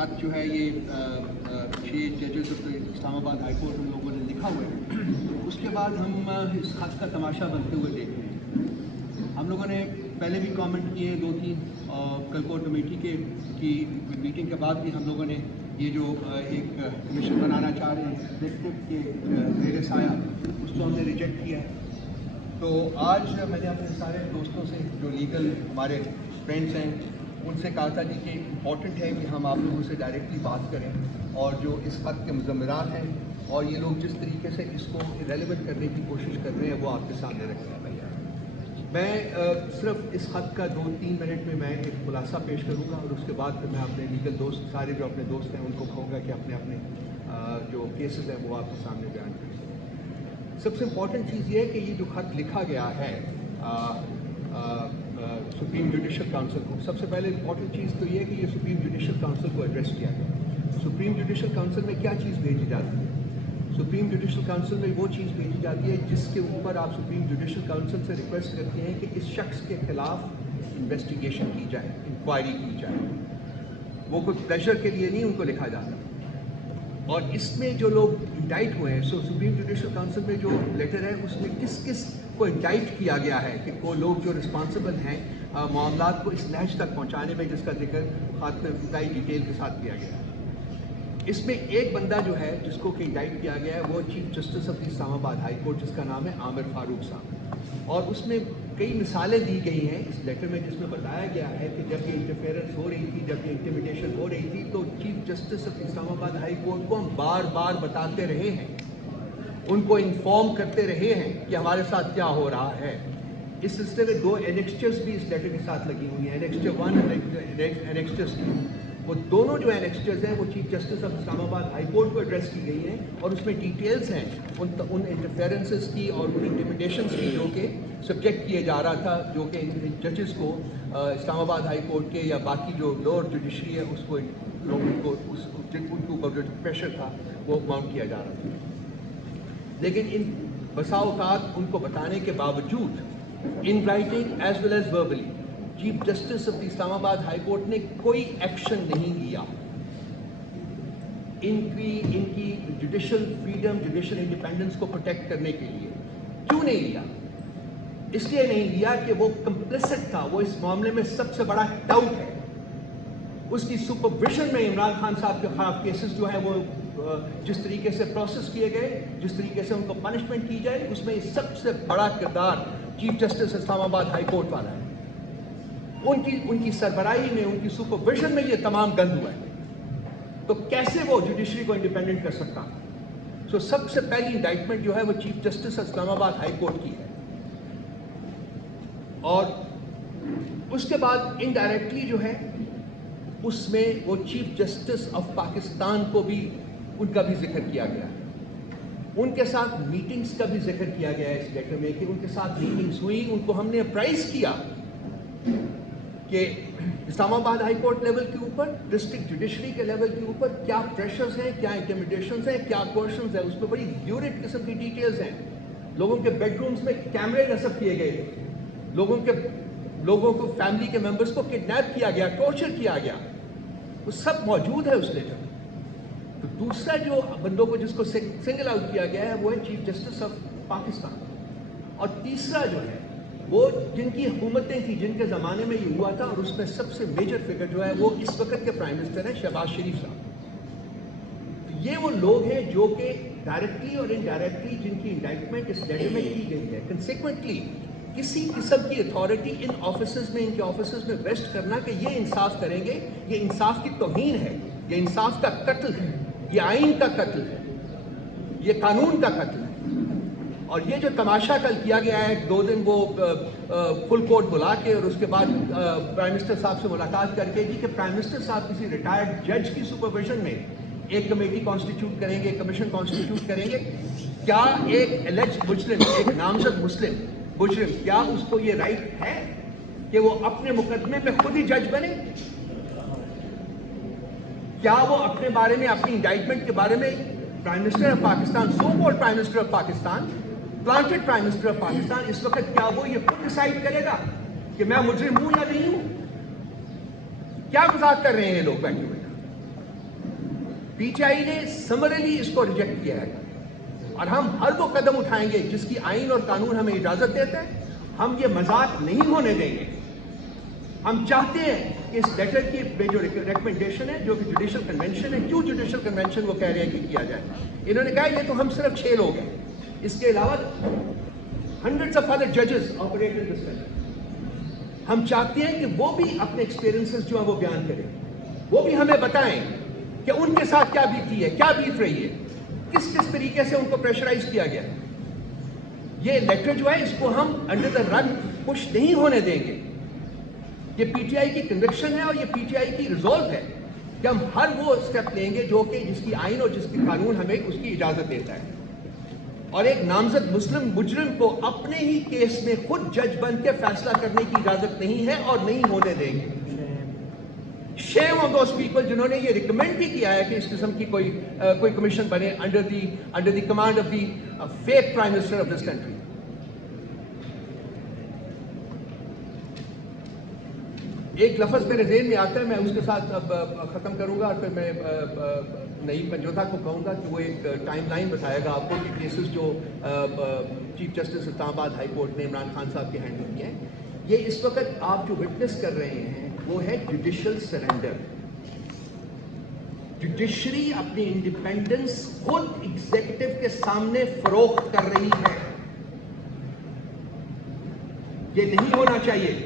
ख़त जो है ये 6 जजेस ऑफ इस्लाम आबाद हाई कोर्ट उन लोगों ने लिखा हुआ है, उसके बाद हम इस ख़त का तमाशा बनते हुए देख रहे हैं। हम लोगों ने पहले भी कमेंट किए 2-3 कल कोर कमेटी की मीटिंग के बाद भी हम लोगों ने ये जो एक कमीशन बनाना चाह रहे हैं एग्जीक्यूटिव के ज़ेर साया, उसको हमने रिजेक्ट किया है। तो आज मैंने अपने सारे दोस्तों से जो लीगल हमारे फ्रेंड्स हैं उनसे कहा था कि इम्पॉर्टेंट है कि हम आप लोगों से डायरेक्टली बात करें और जो इस ख़त के मुज़म्मिरान हैं और ये लोग जिस तरीके से इसको इरेलेवेंट करने की कोशिश कर रहे हैं वो आपके सामने रख रहे हैं। मैं सिर्फ इस ख़त का 2-3 मिनट में मैं एक खुलासा पेश करूँगा और उसके बाद फिर मैं अपने लीगल दोस्त सारे जो अपने दोस्त हैं उनको कहूँगा कि अपने अपने जो केसेस हैं वो आपके सामने बयान करें। सबसे इम्पॉर्टेंट चीज़ ये है कि ये जो ख़त लिखा गया है सुप्रीम जुडिशल काउंसिल को, सबसे पहले इम्पॉर्टेंट चीज़ तो ये है कि ये सुप्रीम जुडिशल काउंसिल को एड्रेस किया गया। सुप्रीम जुडिशल काउंसिल में क्या चीज़ भेजी जाती है? सुप्रीम जुडिशल काउंसिल में वो चीज़ भेजी जाती है जिसके ऊपर आप सुप्रीम जुडिशल काउंसिल से रिक्वेस्ट करते हैं कि इस शख्स के खिलाफ इन्वेस्टिगेशन की जाए, इंक्वायरी की जाए। वो कोई प्रेशर के लिए नहीं उनको लिखा जाता। और इसमें जो लोग इंडाइट हुए हैं, सो सुप्रीम जुडिशल काउंसिल में जो लेटर है उसमें किस किस को इंडाइट किया गया है कि वो लोग जो रिस्पॉन्सिबल हैं मामलात को इस नहज तक पहुँचाने में, जिसका जिक्र खात में पूरी डिटेल के साथ किया गया है। इसमें एक बंदा जो है जिसको कि इंडाइट किया गया है वो chief justice of Islamabad high court, जिसका नाम है आमिर फारूक साहब। और उसमें कई मिसालें दी गई हैं इस लेटर में जिसमें बताया गया है कि जब ये इंटरफेरेंस हो रही थी, जब ये इंटिमिडेशन हो रही थी, तो chief justice of Islamabad high court को हम बार बार बताते रहे हैं, उनको इन्फॉर्म करते रहे हैं कि हमारे साथ क्या हो रहा है। इस सिलसिले में 2 एनेक्स्चर्स भी इस लेटर के साथ लगी हुई हैं, एनेक्स्चर 1 और एनेक्स्चर 2। वो दोनों जो एनेक्स्चर्स हैं वो chief justice of Islamabad high court को एड्रेस की गई हैं और उसमें डिटेल्स हैं उन इंटरफेरेंसेस की और उन इंटिमिडेशंस की जो कि सब्जेक्ट किए जा रहा था, जो कि जजेस को इस्लामाबाद हाई कोर्ट के या बाकी जो लोअर जुडिशरी है उसको लोगों को उनके ऊपर जो प्रेशर था वो माउंट किया जा रहा था। लेकिन इन बसा औकात उनको बताने के बावजूद in writing as well as verbally chief justice of Islamabad high court ने कोई एक्शन नहीं लिया। इनकी जुडिशल फ्रीडम, जुडिशल इंडिपेंडेंस को प्रोटेक्ट करने के लिए क्यों नहीं लिया? इसलिए नहीं लिया कि वो कंप्लिसिट था, वो इस मामले में सबसे बड़ा डाउट है। उसकी सुपरविजन में इमरान खान साहब के खिलाफ केसेस जो है वो जिस तरीके से प्रोसेस किए गए, जिस तरीके से उनको पनिशमेंट की जाए, उसमें सबसे बड़ा किरदार chief justice Islamabad high court वाला है। उनकी सरबराही में, उनकी सुपरविजन में ये तमाम गंद हुआ है, तो कैसे वो जुडिशरी को इंडिपेंडेंट कर सकता? सो सबसे पहली इंडाइटमेंट जो है वो chief justice Islamabad high court की है और उसके बाद इनडायरेक्टली जो है उसमें वो चीफ जस्टिस ऑफ पाकिस्तान को भी, उनका भी जिक्र किया गया है। उनके साथ मीटिंग्स का भी जिक्र किया गया है इस लेटर में कि उनके साथ मीटिंग्स हुई, उनको हमने अप्राइज किया कि इस्लामाबाद हाई कोर्ट लेवल के ऊपर, डिस्ट्रिक्ट जुडिशरी के लेवल के ऊपर क्या प्रेशर्स हैं, क्या इंटिमिडेशंस हैं, क्या कोर्शंस हैं। उसमें बड़ी ल्यूरिड किस्म की डिटेल्स हैं। लोगों के बेडरूम्स में कैमरे नस्ब किए गए थे, लोगों को फैमिली के मेंबर्स को किडनैप किया गया, टॉर्चर किया गया, वो सब मौजूद है उस लेटर में। तो दूसरा जो बंदों को जिसको सिंगल आउट किया गया है वो है चीफ जस्टिस ऑफ पाकिस्तान। और तीसरा जो है वो जिनकी हुकूमतें थी, जिनके ज़माने में ये हुआ था, और उसमें सबसे मेजर फिगर जो है वो इस वक्त के प्राइम मिनिस्टर हैं शहबाज शरीफ साहब। तो ये वो लोग हैं जो कि डायरेक्टली और इनडायरेक्टली जिनकी इंडाइटमेंट इस लेटर में की गई है। कंसिक्वेंटली किसी किस्म की अथॉरिटी इन ऑफिसर्स में, इनके ऑफिसर्स में वेस्ट करना कि ये इंसाफ करेंगे, ये इंसाफ की तौहीन है, ये इंसाफ का कत्ल है, ये आइन का कत्ल है, ये कानून का कत्ल है। और ये जो तमाशा कल किया गया है, 2 दिन वो फुल कोर्ट बुला के और उसके बाद प्राइम मिनिस्टर साहब से मुलाकात करके जी कि प्राइम मिनिस्टर साहब किसी रिटायर्ड जज की सुपरविजन में एक कमेटी कॉन्स्टिट्यूट करेंगे, कमीशन कॉन्स्टिट्यूट करेंगे। क्या एक एलेज्ड मुजरिम, एक नामजद मुस्लिम मुजरिम, क्या उसको ये राइट है कि वो अपने मुकदमे में खुद ही जज बने? क्या वो अपने बारे में, अपनी इंडाइटमेंट के बारे में prime minister of Pakistan, so called prime minister of Pakistan, planted prime minister of Pakistan, इस वक्त क्या वो ये खुद डिसाइड करेगा कि मैं मुजरिम हूं या नहीं हूं? क्या मजाक कर रहे हैं ये लोग बैठे हुए? پی ٹی آئی نے سمرلی اس کو ریجیکٹ کیا ہے اور ہم ہر وہ قدم اٹھائیں گے جس کی آئین اور قانون ہمیں اجازت دیتا ہے. ہم یہ مذاق نہیں ہونے دیں گے. ہم چاہتے ہیں کہ اس لیٹر کی جو ریکمنڈیشن ہے جو کہ جوڈیشل کنونشن ہے, کیوں جوڈیشل کنونشن وہ کہہ رہے ہیں کہ کیا جائے, انہوں نے کہا یہ تو ہم صرف 6 لوگ ہیں, اس کے علاوہ ہنڈریڈس آف ادر ججز آپریٹ ان دس کنٹری. ہم چاہتے ہیں کہ وہ بھی اپنے ایکسپیرینسز جو ہیں وہ بیان کریں, وہ بھی ہمیں بتائیں کہ ان کے ساتھ کیا بیتی ہے, کیا بیت رہی ہے, کس کس طریقے سے ان کو پریشرائز کیا گیا. یہ لیٹر جو ہے اس کو ہم انڈر دا رگ پش نہیں ہونے دیں گے. یہ پی ٹی آئی کی کنوکشن ہے اور یہ پی ٹی آئی کی ریزولو ہے کہ ہم ہر وہ اسٹیپ لیں گے جو کہ جس کی آئین اور جس کی قانون ہمیں اس کی اجازت دیتا ہے. اور ایک نامزد مسلم مجرم کو اپنے ہی کیس میں خود جج بن کے فیصلہ کرنے کی اجازت نہیں ہے اور نہیں ہونے دیں گے. شیم آن دوز پیپل جنہوں نے یہ ریکمینڈ بھی کیا ہے کہ اس قسم کی کوئی کمیشن بنے under the command of the fake prime minister of this country. ایک لفظ میرے ذہن میں آتا ہے, میں اس کے ساتھ اب ختم کروں گا اور پھر میں نعیم پنجوتا کو کہوں گا کہ وہ ایک ٹائم لائن بتائے گا آپ کو کہ کیسز جو چیف جسٹس اسلام آباد ہائی کورٹ نے عمران خان صاحب کے ہینڈل کیے ہیں. یہ اس وقت آپ جو وٹنس کر رہے ہیں وہ ہے جوڈیشل سرنڈر. جوڈیشری اپنی انڈیپینڈنس خود ایگزیکٹو کے سامنے فروخت کر رہی ہے. یہ نہیں ہونا چاہیے.